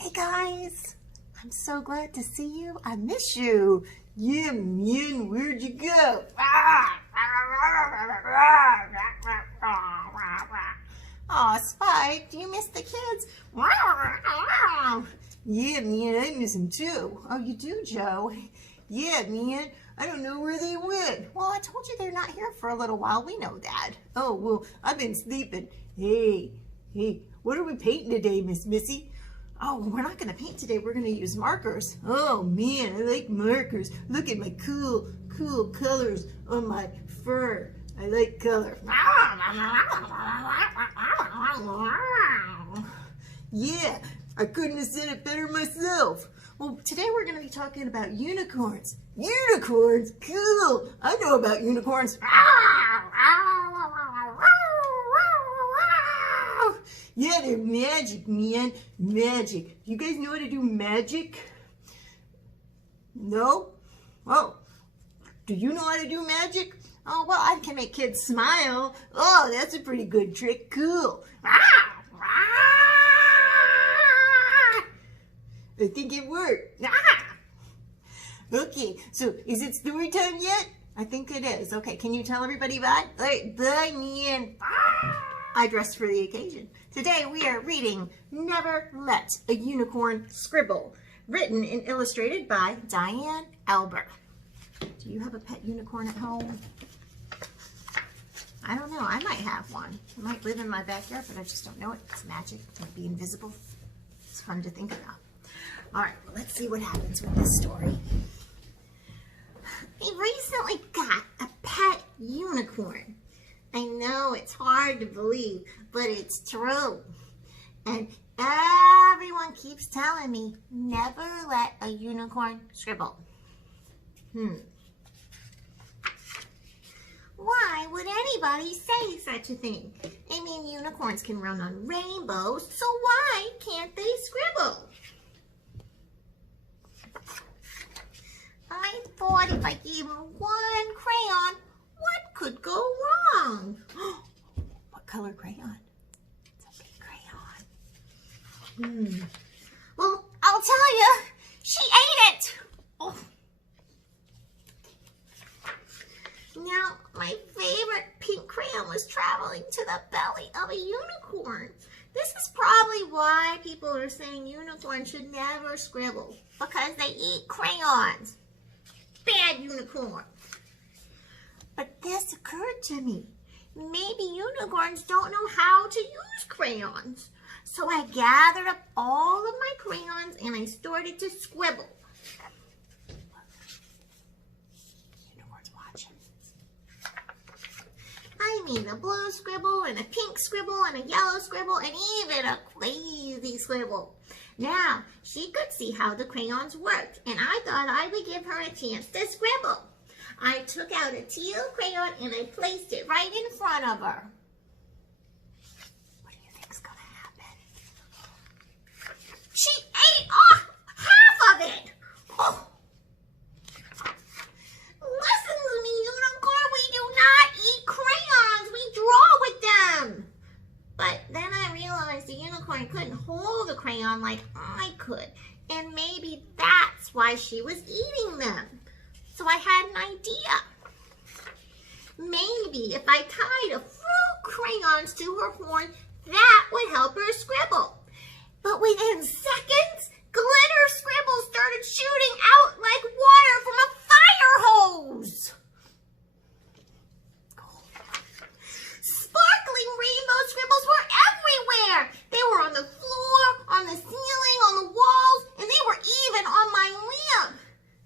Hey guys, I'm so glad to see you. I miss you. Yeah, man, where'd you go? Aw, Spike, do you miss the kids? Yeah, man, I miss them too. Oh, you do, Joe? Yeah, man, I don't know where they went. Well, I told you they're not here for a little while. We know that. Oh, well, I've been sleeping. Hey, what are we painting today, Miss Missy? Oh, we're not going to paint today. We're going to use markers. Oh, man, I like markers. Look at my cool colors on my fur. I like color. Yeah, I couldn't have said it better myself. Well, today we're going to be talking about unicorns. Unicorns? Cool. I know about unicorns. Yeah, they're magic, man. Magic. You guys know how to do magic? No? Oh. Do you know how to do magic? Oh, well, I can make kids smile. Oh, that's a pretty good trick. Cool. I think it worked. Okay, so is it story time yet? I think it is. Okay, can you tell everybody bye? All right, bye, man. I dressed for the occasion. Today we are reading Never Let a Unicorn Scribble, written and illustrated by Diane Albert. Do you have a pet unicorn at home? I don't know. I might have one. It might live in my backyard, but I just don't know it. It's magic. It might be invisible. It's fun to think about. All right, well, let's see what happens with this story. We recently got a pet unicorn. I know it's hard to believe, but it's true. And everyone keeps telling me, never let a unicorn scribble. Why would anybody say such a thing? I mean, unicorns can run on rainbows, so why can't they scribble? I thought if I gave her one crayon, what could go wrong? What color crayon? It's a big crayon. Well, I'll tell you, she ate it. Oh. Now, my favorite pink crayon was traveling to the belly of a unicorn. This is probably why people are saying unicorns should never scribble, because they eat crayons. Bad unicorn. But this occurred to me. Maybe unicorns don't know how to use crayons. So I gathered up all of my crayons and I started to scribble. Unicorn's watching. I mean a blue scribble and a pink scribble and a yellow scribble and even a crazy scribble. Now, she could see how the crayons worked, and I thought I would give her a chance to scribble. I took out a teal crayon and I placed it right in front of her. What do you think's gonna happen? She ate off half of it! Oh. Listen to me, unicorn, we do not eat crayons, we draw with them. But then I realized the unicorn couldn't hold the crayon like I could, and maybe that's why she was eating them. So I had an idea. Maybe if I tied a few crayons to her horn, that would help her scribble. But within seconds, glitter scribbles started shooting out like water from a fire hose. Sparkling rainbow scribbles were everywhere. They were on the floor, on the ceiling, on the walls, and they were even on my lamp.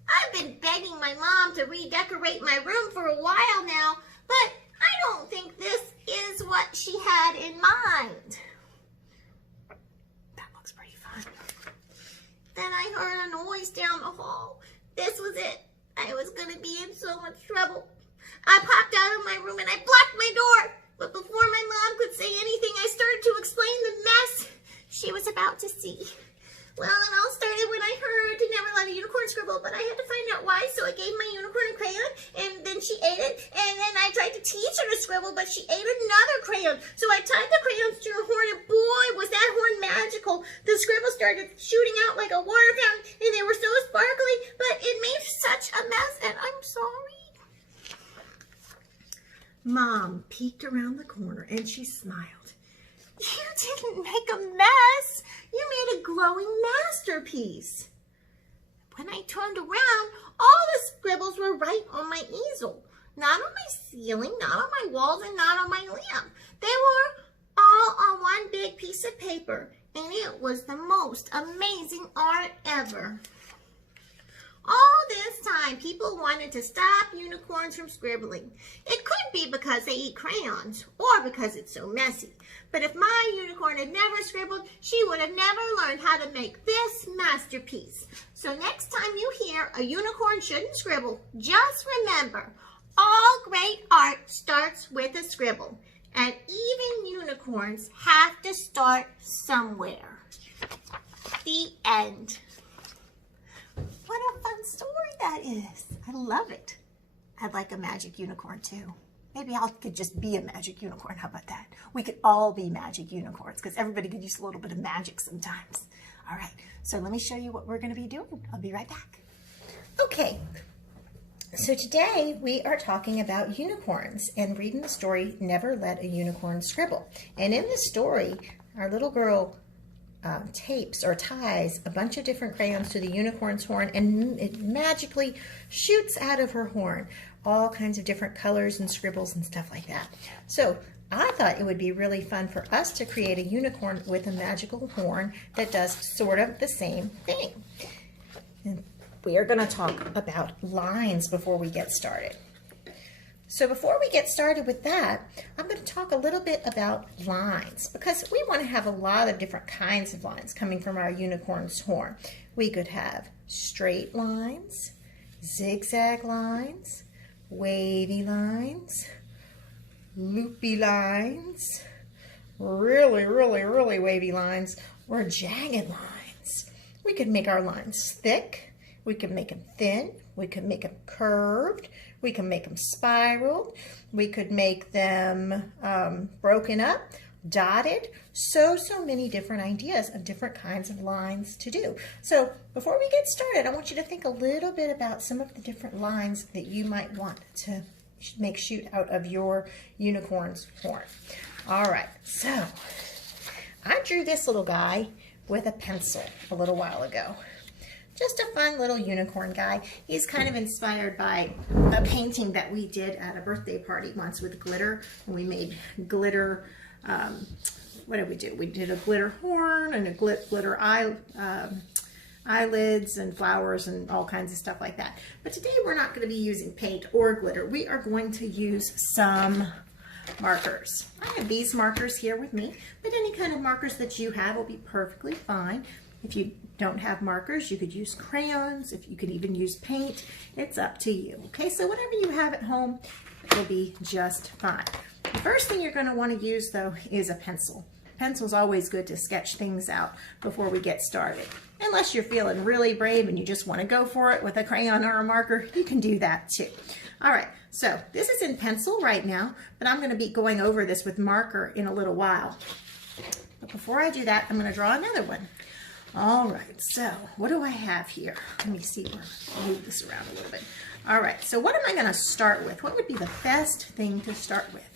I've been begging my mom to redecorate my room for a while now, but I don't think this is what she had in mind. That looks pretty fun. Then I heard a noise down the hall. This was it. I was going to be in so much trouble. I popped out of my room and I blocked my door. But before my mom could say anything, I started to explain the mess she was about to see. Well, it all started when I heard to never let a unicorn scribble, but I had to find out why, so I gave my unicorn a crayon, and then she ate it, and then I tried to teach her to scribble, but she ate another crayon. So I tied the crayons to her horn, and boy, was that horn magical. The scribble started started shooting out like a water fountain, and they were so sparkly, but it made such a mess, and I'm sorry. Mom peeked around the corner, and she smiled. You didn't make a mess. You made a glowing masterpiece. When I turned around, all the scribbles were right on my easel. Not on my ceiling, not on my walls, and not on my lamp. They were all on one big piece of paper, and it was the most amazing art ever. All this time, people wanted to stop unicorns from scribbling. It could be because they eat crayons, or because it's so messy. But if my unicorn had never scribbled, she would have never learned how to make this masterpiece. So next time you hear a unicorn shouldn't scribble, just remember, all great art starts with a scribble. And even unicorns have to start somewhere. The end. What a fun story that is. I love it. I'd like a magic unicorn too. Maybe I could just be a magic unicorn. How about that? We could all be magic unicorns because everybody could use a little bit of magic sometimes. All right, so let me show you what we're going to be doing. I'll be right back. Okay, so today we are talking about unicorns and reading the story, Never Let a Unicorn Scribble. And in the story, our little girl tapes or ties a bunch of different crayons to the unicorn's horn, and it magically shoots out of her horn all kinds of different colors and scribbles and stuff like that. So I thought it would be really fun for us to create a unicorn with a magical horn that does sort of the same thing. And we are going to talk about lines before we get started. So before we get started with that, I'm going to talk a little bit about lines because we want to have a lot of different kinds of lines coming from our unicorn's horn. We could have straight lines, zigzag lines, wavy lines, loopy lines, really wavy lines, or jagged lines. We could make our lines thick, we could make them thin, we could make them curved, we can make them spiraled, we could make them broken up, dotted, so many different ideas of different kinds of lines to do. So before we get started, I want you to think a little bit about some of the different lines that you might want to make shoot out of your unicorn's horn. All right, so I drew this little guy with a pencil a little while ago. Just a fun little unicorn guy. He's kind of inspired by a painting that we did at a birthday party once with glitter. And we made glitter, what did we do? We did a glitter horn and a glitter eyelids and flowers and all kinds of stuff like that. But today we're not going to be using paint or glitter. We are going to use some markers. I have these markers here with me, but any kind of markers that you have will be perfectly fine. If you don't have markers, you could use crayons, if you could even use paint. It's up to you. Okay, so whatever you have at home, it'll be just fine. The first thing you're going to want to use, though, is a pencil. Pencil's always good to sketch things out before we get started. Unless you're feeling really brave and you just want to go for it with a crayon or a marker, you can do that too. All right, so this is in pencil right now, but I'm going to be going over this with marker in a little while. But before I do that, I'm going to draw another one. All right, so what do I have here? Let me see, I'll move this around a little bit. All right, so what am I going to start with? What would be the best thing to start with?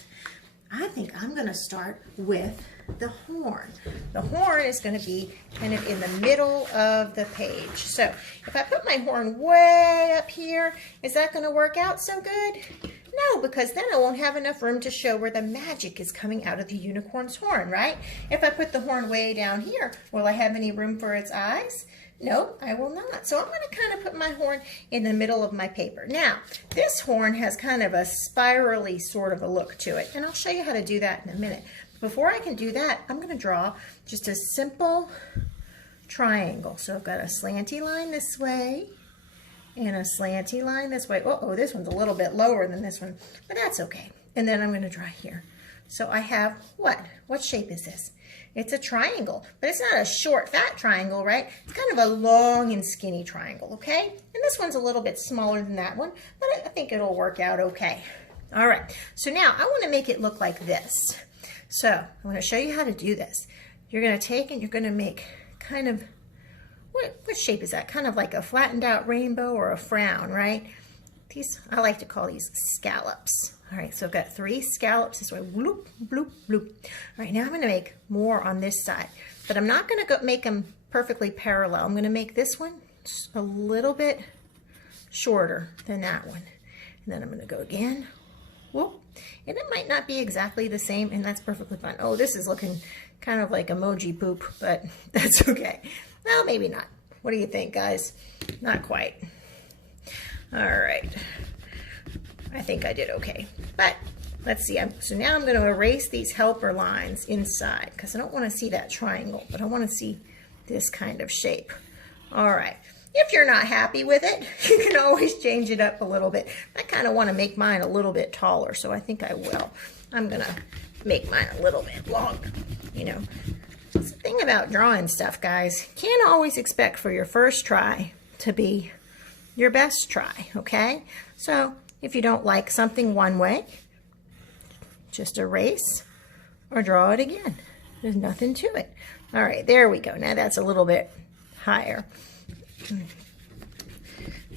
I think I'm going to start with the horn. The horn is going to be kind of in the middle of the page. So if I put my horn way up here, is that going to work out so good? No, because then I won't have enough room to show where the magic is coming out of the unicorn's horn, right? If I put the horn way down here, will I have any room for its eyes? No, I will not. So I'm going to kind of put my horn in the middle of my paper. Now, this horn has kind of a spirally sort of a look to it, and I'll show you how to do that in a minute. Before I can do that, I'm going to draw just a simple triangle. So I've got a slanty line this way, and a slanty line this way. Uh-oh, this one's a little bit lower than this one, but that's okay. And then I'm going to draw here. So I have what? What shape is this? It's a triangle, but it's not a short, fat triangle, right? It's kind of a long and skinny triangle, okay? And this one's a little bit smaller than that one, but I think it'll work out okay. All right, so now I want to make it look like this. So I'm going to show you how to do this. You're going to take and you're going to make kind of what shape is that? Kind of like a flattened out rainbow or a frown, right? These, I like to call these scallops. All right, so I've got 3 scallops this way. Bloop, bloop, bloop. All right, now I'm going to make more on this side, but I'm not going to make them perfectly parallel. I'm going to make this one a little bit shorter than that one. And then I'm going to go again. Whoop. And it might not be exactly the same, and that's perfectly fine. Oh, this is looking kind of like emoji poop, but that's okay. Well, maybe not. What do you think, guys? Not quite. All right. I think I did okay. But let's see. So now I'm going to erase these helper lines inside because I don't want to see that triangle, but I want to see this kind of shape. All right. If you're not happy with it, you can always change it up a little bit. I kind of want to make mine a little bit taller, so I think I will. I'm going to make mine a little bit longer, you know. That's the thing about drawing stuff, guys. You can't always expect for your first try to be your best try, okay? So if you don't like something one way, just erase or draw it again. There's nothing to it. All right, there we go. Now that's a little bit higher.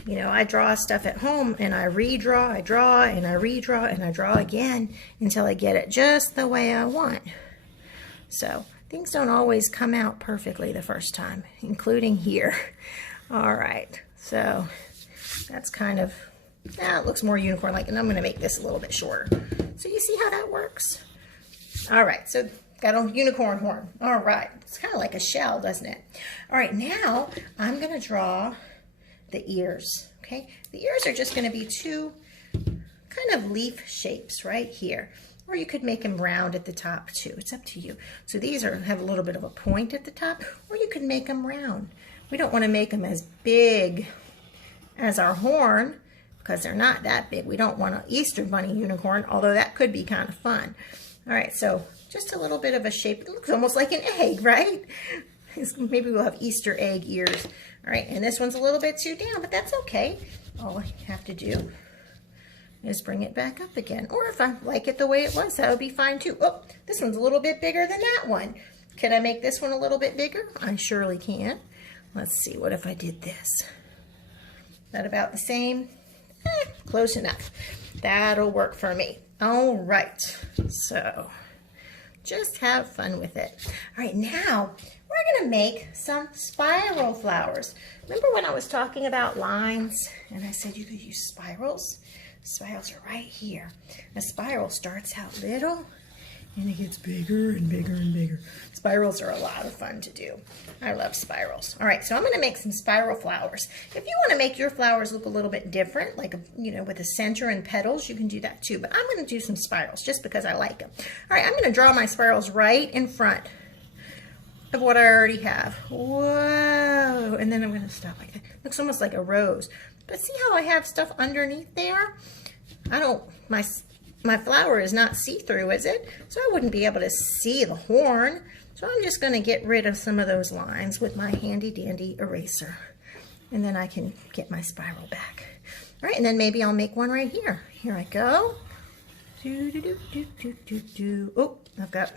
You know, I draw stuff at home and I redraw, I draw and I redraw and I draw again until I get it just the way I want. So things don't always come out perfectly the first time, including here. All right, so that's kind of, now it looks more unicorn-like, and I'm going to make this a little bit shorter. So you see how that works? All right, so got a unicorn horn. All right, it's kind of like a shell, doesn't it? All right, now I'm going to draw the ears, okay? The ears are just going to be 2 kind of leaf shapes right here. Or you could make them round at the top too. It's up to you. So these have a little bit of a point at the top, or you could make them round. We don't want to make them as big as our horn because they're not that big. We don't want an Easter bunny unicorn, although that could be kind of fun. All right, so just a little bit of a shape. It looks almost like an egg, right? Maybe we'll have Easter egg ears. All right, and this one's a little bit too down, but that's okay. All I have to do is bring it back up again. Or if I like it the way it was, that would be fine too. Oh, this one's a little bit bigger than that one. Can I make this one a little bit bigger? I surely can. Let's see, what if I did this? Is that about the same? Close enough. That'll work for me. All right, so just have fun with it. All right, now we're gonna make some spiral flowers. Remember when I was talking about lines and I said you could use spirals? Spirals are right here. A spiral starts out little and it gets bigger and bigger and bigger. Spirals are a lot of fun to do. I love spirals. All right, so I'm going to make some spiral flowers. If you want to make your flowers look a little bit different, like, you know, with a center and petals, you can do that too. But I'm going to do some spirals just because I like them. All right, I'm going to draw my spirals right in front of what I already have. Whoa, and then I'm going to stop like that. Looks almost like a rose. But see how I have stuff underneath there? My flower is not see-through, is it? So I wouldn't be able to see the horn. So I'm just going to get rid of some of those lines with my handy-dandy eraser. And then I can get my spiral back. All right, and then maybe I'll make one right here. Here I go. Oh, I've got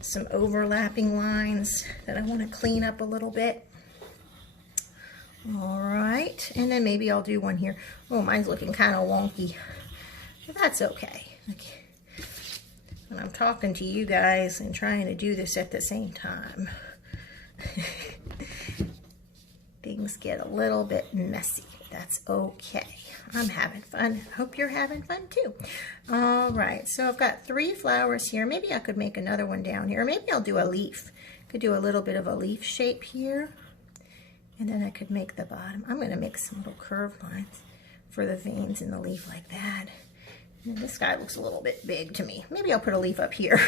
some overlapping lines that I want to clean up a little bit. All right, and then maybe I'll do one here. Oh, mine's looking kind of wonky. But that's okay. When I'm talking to you guys and trying to do this at the same time, things get a little bit messy. That's okay. I'm having fun. Hope you're having fun too. All right, so I've got 3 flowers here. Maybe I could make another one down here. Or maybe I'll do a leaf. Could do a little bit of a leaf shape here. And then I could make the bottom. I'm going to make some little curved lines for the veins in the leaf like that. And this guy looks a little bit big to me. Maybe I'll put a leaf up here.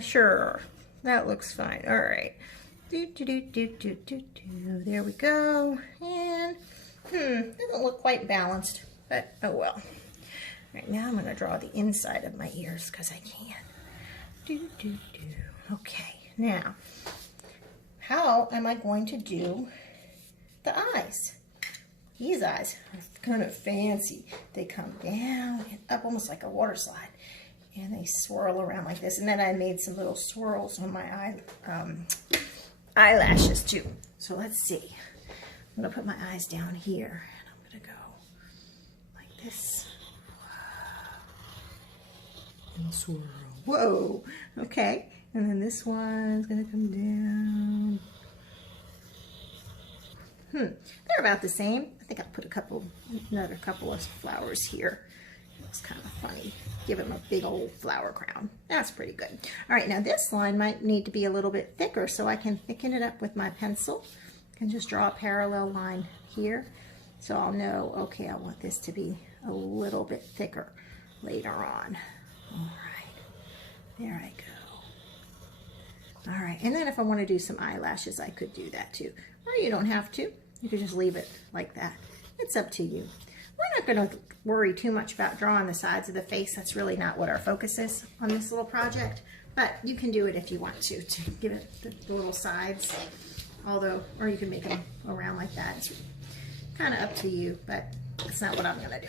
Sure. That looks fine. All right. There we go. And, doesn't look quite balanced, but oh well. All right, now I'm going to draw the inside of my ears because I can. Okay, now, how am I going to do the eyes? These eyes are kind of fancy. They come down and up almost like a water slide. And they swirl around like this. And then I made some little swirls on my eyelashes too. So let's see. I'm gonna put my eyes down here and I'm gonna go like this. And swirl. Whoa, okay. And then this one's gonna come down. They're about the same. I think I'll put another couple of flowers here. It's kind of funny. Give him a big old flower crown. That's pretty good. All right, now this line might need to be a little bit thicker, so I can thicken it up with my pencil. I can just draw a parallel line here. So I'll know, okay, I want this to be a little bit thicker later on. All right, there I go. All right, and then if I want to do some eyelashes, I could do that too. Or you don't have to. You could just leave it like that. It's up to you. We're not going to worry too much about drawing the sides of the face. That's really not what our focus is on this little project. But you can do it if you want to give it the little sides. Or you can make them around like that. It's kind of up to you, but that's not what I'm going to do.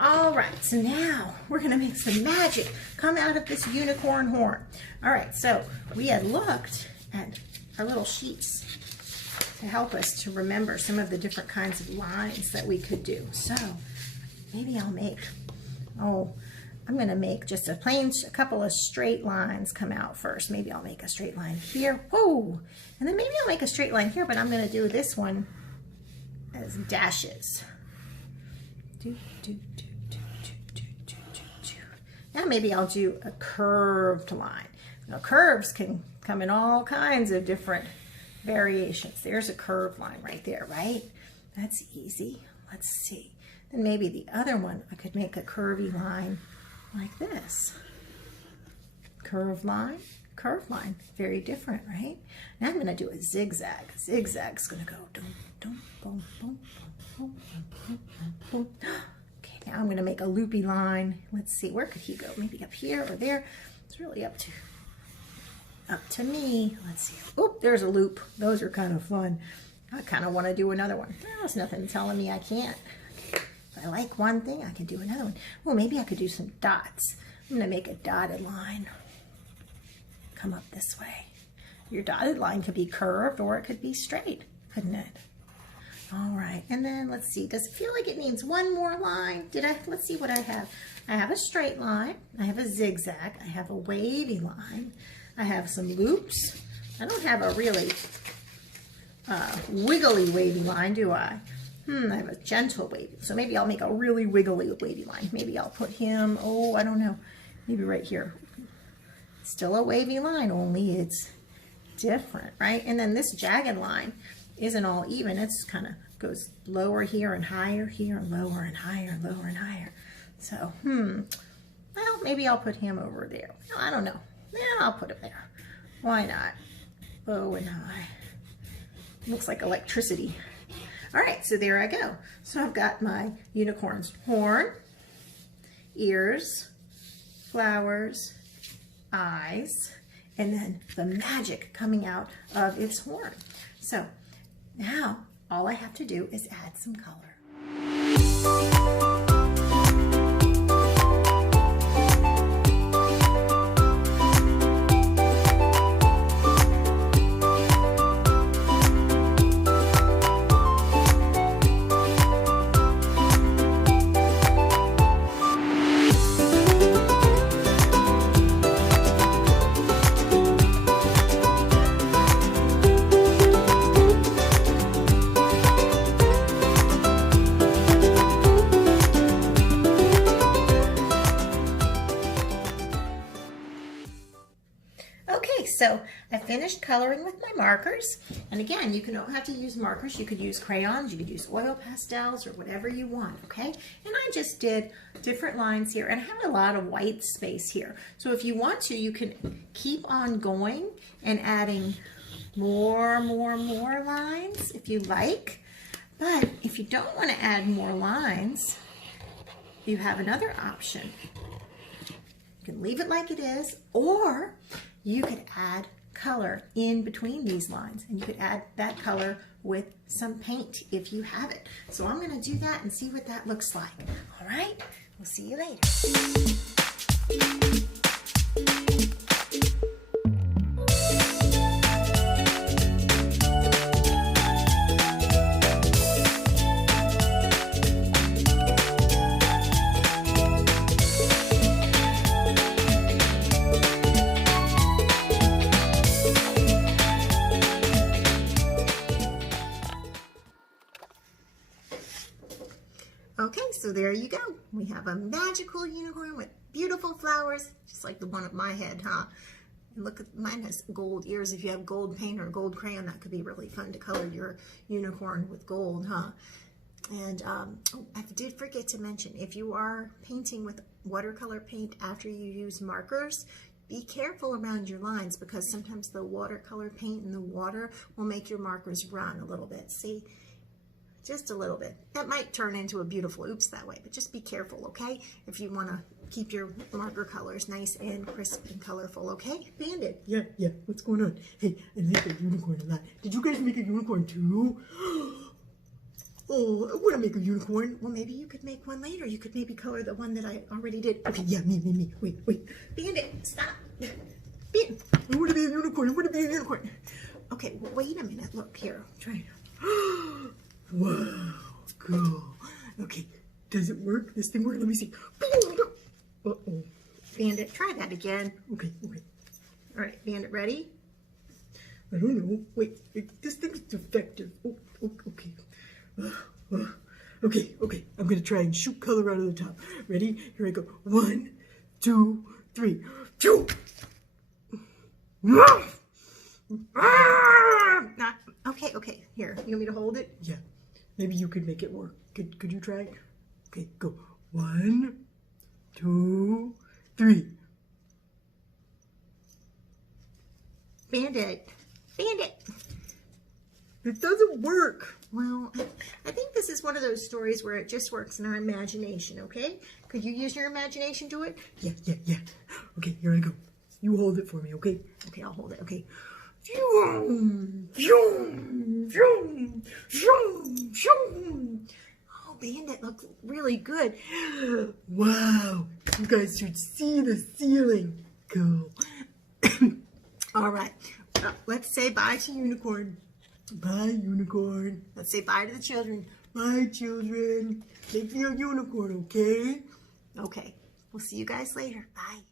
All right, so now we're going to make some magic come out of this unicorn horn. All right, so we had looked at our little sheets to help us to remember some of the different kinds of lines that we could do. So maybe I'll make, I'm going to make just a couple of straight lines come out first. Maybe I'll make a straight line here. Whoa! And then maybe I'll make a straight line here, but I'm going to do this one as dashes. Now maybe I'll do a curved line. Now curves can come in all kinds of different variations. There's a curved line right there, right? That's easy. Let's see. Then maybe the other one, I could make a curvy line like this. Curved line, curved line. Very different, right? Now I'm going to do a zigzag. Zigzag's going to go dum, dum, boom, boom, boom, boom, boom, boom. Okay, now I'm going to make a loopy line. Let's see, where could he go? Maybe up here or there. It's really up to me. Let's see. Oh, there's a loop. Those are kind of fun. I kind of want to do another one. There's nothing telling me I can't. If I like one thing, I can do another one. Well, maybe I could do some dots. I'm going to make a dotted line. Come up this way. Your dotted line could be curved or it could be straight, couldn't it? All right, and then let's see. Does it feel like it needs one more line? Let's see what I have. I have a straight line. I have a zigzag. I have a wavy line. I have some loops. I don't have a really wiggly wavy line, do I? I have a gentle wavy. So maybe I'll make a really wiggly wavy line. Maybe I'll put him, I don't know, maybe right here. Still a wavy line, only it's different, right? And then this jagged line isn't all even. It's kind of goes lower here and higher here, and lower and higher, lower and higher. So, well, maybe I'll put him over there. Well, I don't know. Yeah, I'll put him there. Why not? Low and high. Looks like electricity. All right, so there I go. So I've got my unicorn's horn, ears, flowers, eyes, and then the magic coming out of its horn. So now all I have to do is add some color. So I finished coloring with my markers, and again, you don't have to use markers. You could use crayons, you could use oil pastels, or whatever you want, okay? And I just did different lines here, and I have a lot of white space here. So if you want to, you can keep on going and adding more lines if you like. But if you don't want to add more lines, you have another option. You can leave it like it is, or you could add color in between these lines, and you could add that color with some paint if you have it. So I'm going to do that and see what that looks like. All right, we'll see you later. So there you go. We have a magical unicorn with beautiful flowers, just like the one at my head, huh? And look, mine has gold ears. If you have gold paint or gold crayon, that could be really fun to color your unicorn with gold, huh? And oh, I did forget to mention, if you are painting with watercolor paint after you use markers, be careful around your lines, because sometimes the watercolor paint and the water will make your markers run a little bit. See? Just a little bit. That might turn into a beautiful oops that way, but just be careful, okay? If you want to keep your marker colors nice and crisp and colorful, okay? Bandit. Yeah. What's going on? Hey, I like a unicorn a lot. Did you guys make a unicorn too? Oh, I want to make a unicorn. Well, maybe you could make one later. You could maybe color the one that I already did. Okay, yeah, me. Wait. Bandit, stop. Bandit. I want to be a unicorn. Okay, well, wait a minute. Look here. Try it. Wow, cool. Okay, does it work? This thing work? Let me see. Uh-oh. Bandit, try that again. Okay. All right, Bandit, ready? I don't know. Wait, this thing's defective. Oh, okay. Okay. I'm gonna try and shoot color out of the top. Ready? Here I go. 1, 2, 3. Shoot! Okay. Here, you want me to hold it? Yeah. Maybe you could make it work. Could you try? Okay, go. 1, 2, 3. Bandit. It doesn't work. Well, I think this is one of those stories where it just works in our imagination, okay? Could you use your imagination to it? Yeah. Okay, here I go. You hold it for me, okay? Okay, I'll hold it, okay. Oh, Bandit looks really good. Wow, you guys should see the ceiling. Cool. All right, let's say bye to Unicorn. Bye, unicorn. Let's say bye to the children. Bye, children. Make me a unicorn, okay? Okay, we'll see you guys later. Bye.